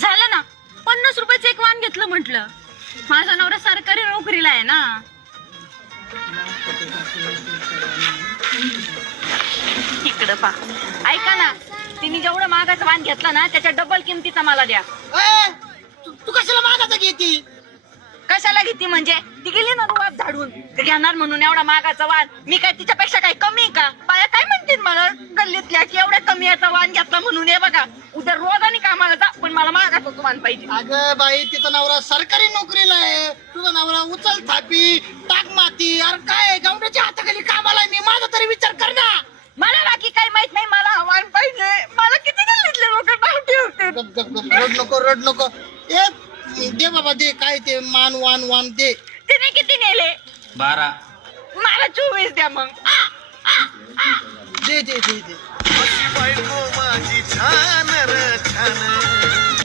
झालं ना, 50 रुपयाचं एक वाण घेतलं म्हटलं. माझा नवरा सरकारी नोकरीला आहे ना. इकडं पा, ऐका ना, तिने जेवढं महागाचं वाण घेतलं ना त्याच्या डबल किमतीचा मला द्या. तू कशाला मागायचं घेती? कशाला घेती म्हणजे? ती गेली ना रुबाब झाडून, ते घेणार म्हणून एवढा महागाचा वाण. मी काय तिच्यापेक्षा काही कमी का? बाया काय म्हणतील मला गल्लीतल्या की एवढ्या कमी याचा वाण घेतला म्हणून. हे बघा, उद्या रोजाने कामाला जा, पण मला महागाचा वाण पाहिजे. अगं बाई, तिचा नवरा सरकारी नोकरीला आहे, तुझा नवरा उचल थापी टाक माती. अरे काय गावड्याच्या हाताखाली कामाला आहे, मी माझा तरी विचार कर ना. मला बाकी काही माहित नाही, मला वाण पाहिजे. मला किती गल्लीतले लोक नाव ठेवते. रड नको रड नको. ए दे बाबा दे, काय ते मान वान वान दे. तिने किती नेले? 12. मला 24 द्या मग. दे दे दे दे. बायको माझी छान र छान